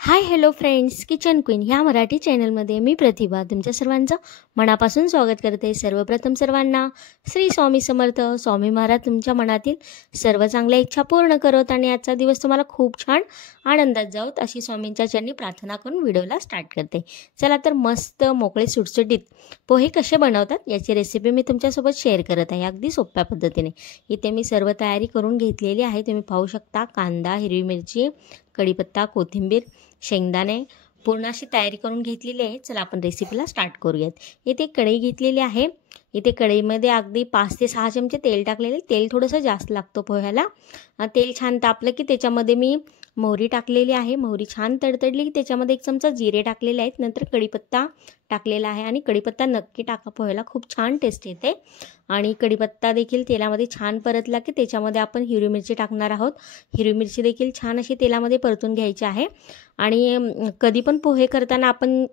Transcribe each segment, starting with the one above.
Hi hello friends, kitchen queen ह्या मराठी चॅनलमध्ये मी प्रतिभा तुमच्या सर्वांचं मनापासून स्वागत करते। सर्वप्रथम सर्वांना श्री स्वामी समर्थ। स्वामी महाराज तुमच्या मनातील सर्व चांगल्या इच्छा पूर्ण करत आणि आजचा दिवस तुम्हाला खूप छान आनंदात जावत अशी स्वामींच्या चरणी प्रार्थना करून व्हिडिओला स्टार्ट करते। चला तर मस्त मोकळे सुटसुटीत पोहे कसे बनवतात याची रेसिपी मी तुमच्यासोबत शेअर करत आहे, अगदी सोप्या पद्धतीने। इथे मी सर्व तयारी करून घेतलेली आहे, तुम्ही पाहू शकता। कांदा, हिरवी मिरची, कढीपत्ता, कोथिंबीर, शेंगदाणे पूर्ण अशी तयारी करून घेतलेली आहे। चला आपण रेसिपीला स्टार्ट करूयात। इथे कढई घेतलेली आहे, इथे कढईमध्ये अगदी 5 ते 6 चमचे तेल टाकलेले। तेल थोडंसं जास्त लागतं पोह्याला। तेल छान तापलं की त्याच्यामध्ये मी मोहरी टाकलेली आहे। मोहरी छान तडतडली की त्याच्यामध्ये 1 चमचा जिरे टाकलेले आहेत, नंतर कढीपत्ता टाकलेला आहे आणि कढीपत्ता नक्की टाका, पोह्याला खूप छान टेस्ट येते। आणि कढीपत्ता देखील तेलामध्ये छान परतला की त्याच्यामध्ये आपण हिरवी मिरची टाकणार आहोत। हिरवी मिरची देखील छान अशी तेलामध्ये परतून घ्यायची आहे। आणि कधी पण पोहे करताना आपण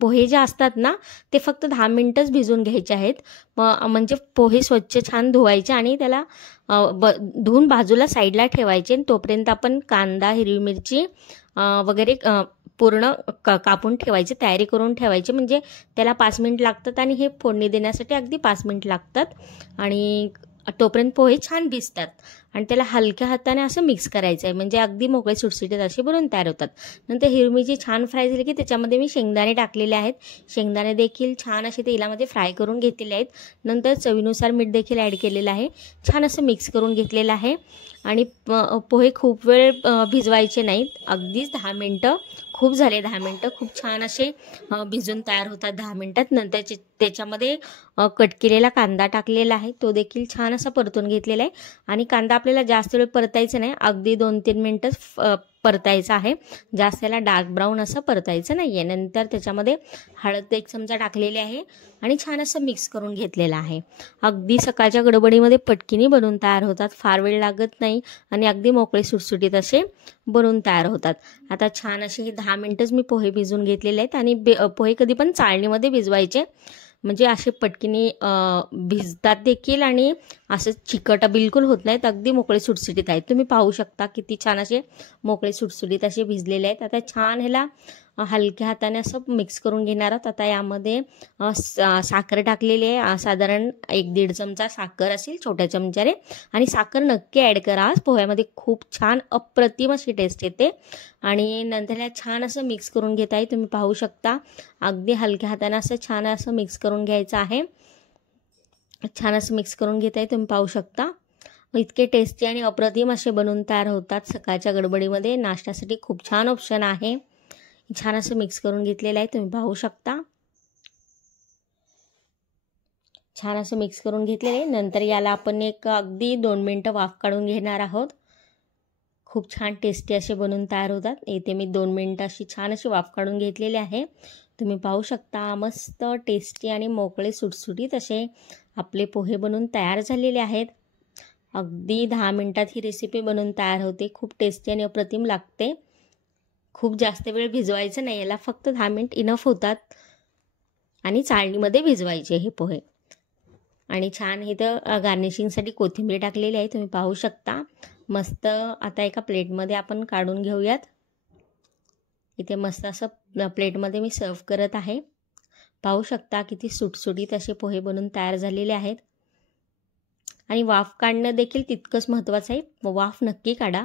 पोहे जे असतात ना ते फक्त 10 मिनिटच भिजवून घ्यायचे आहेत। म्हणजे पोहे स्वच्छ छान धुवायचे आणि त्याला धुवून बाजूला साईडला ठेवायचे। तोपर्यंत आपण कांदा, हिरवी मिरची वगैरे पूर्ण कापून ठेवायचे, तयारी करून ठेवायची। म्हणजे त्याला 5 मिनिट लागतात आणि हे फोडणी देण्यासाठी अगदी 5 मिनिट लागतात। आणि तोपर्यंत पोहे छान भिजतात आणि त्याला हलक्या हाताने असं मिक्स करायचं आहे, म्हणजे अगदी मोकळे सुटसुटीत असे बनवून तयार होतात। नंतर हिरवी मिरची छान फ्राय झाली की त्याच्यामध्ये मी शेंगदाणे टाकलेले आहेत। शेंगदाणे देखील छान असे तेलामध्ये फ्राय करून घेतलेले आहेत। नंतर चवीनुसार मीठ देखील ॲड केलेलं आहे, छान असं मिक्स करून घेतलेलं आहे। आणि पोहे खूप वेळ भिजवायचे नाहीत, अगदीच 10 मिनिटं खूप झाले। 10 मिनिटं खूप छान असे भिजून तयार होतात 10 मिनिटात। नंतर त्याच्यामध्ये कट केलेला कांदा टाकलेला आहे, तो देखील छान असा परतून घेतलेला आहे। आणि कांदा आपल्याला जास्त वेळ परतायचा नाही, अगदी 2-3 मिनिटच परतायचं आहे, जास्त त्याला डार्क ब्राऊन असं परतायचं नाही आहे। नंतर त्याच्यामध्ये हळद 1 चमचा टाकलेली आहे आणि छान असं मिक्स करून घेतलेलं आहे। अगदी सकाळच्या गडबडीमध्ये पटकिनी बनवून तयार होतात, फार वेळ लागत नाही आणि अगदी मोकळे सुटसुटीत असे बनवून तयार होतात। आता छान असे 10 मिनिटच मी पोहे भिजवून घेतलेले आहेत। आणि पोहे कधी पण चाळणीमध्ये भिजवायचे, म्हणजे असे पटकिनी भिजतात देखील आणि असं चिकट बिलकुल होत नाहीत, अगदी मोकळे सुटसुटीत आहेत। तुम्ही पाहू शकता किती छान असे मोकळे सुटसुटीत असे भिजलेले आहेत। आता छान ह्याला हलक्या हाताने असं मिक्स करून घेणार आहोत। आता यामध्ये साखर टाकलेली आहे, साधारण 1-1.5 चमचा साखर असेल छोट्या चमच्याने। आणि साखर नक्की ॲड करा, पोह्यामध्ये खूप छान अप्रतिम अशी टेस्ट येते। आणि नंतर या छान असं मिक्स करून घेत आहे, तुम्ही पाहू शकता। अगदी हलक्या हाताने असं छान असं मिक्स करून घ्यायचं आहे, छान असं मिक्स करून घेत आहे, तुम्ही पाहू शकता। इतके टेस्टी आणि अप्रतिम असे बनवून तयार होतात सकाळच्या गडबडीमध्ये, नाश्त्यासाठी खूप छान ऑप्शन आहे। छान असं मिक्स करून घेतलेलं आहे, तुम्ही पाहू शकता। छान असं मिक्स करून घेतलेलं आहे। नंतर याला आपण अगदी 2 मिनिटं वाफ काढून घेणार आहोत। खूप छान टेस्टी असे बनवून तयार होतात। इथे मी 2 मिनिटं अशी छान अशी वाफ काढून घेतलेली आहे, तुम्ही पाहू शकता। मस्त टेस्टी आणि मोकळे सुटसुटीत असे आपले पोहे बनवून तयार झालेले आहेत। अगदी 10 मिनिटात ही रेसिपी बनवून तयार होते, खूप टेस्टी आणि अप्रतिम लागते। खूप जास्त वेळ भिजवायचं नाही, याला फक्त 10 मिनिट इनफ होतात। आणि चाळणीमध्ये भिजवायचे हे पोहे। आणि छान इथं गार्निशिंगसाठी कोथिंबीर टाकलेली आहे, तुम्ही पाहू शकता। मस्त आता एका प्लेटमध्ये आपण काढून घेऊयात। इथे मस्त असं प्लेटमध्ये मी सर्व करत आहे, पाहू शकता किती सुटसुटीत असे पोहे बनवून तयार झालेले आहेत। आणि वाफ काढणं देखील तितकंच महत्त्वाचं आहे, वाफ नक्की काढा,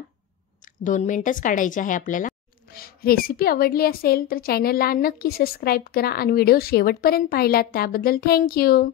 2 मिनिटच काढायची आहे आपल्याला। रेसिपी आवडली असेल तर चॅनलला नक्की सबस्क्राईब करा आणि व्हिडिओ शेवटपर्यंत पाहिलात त्याबद्दल थँक्यू।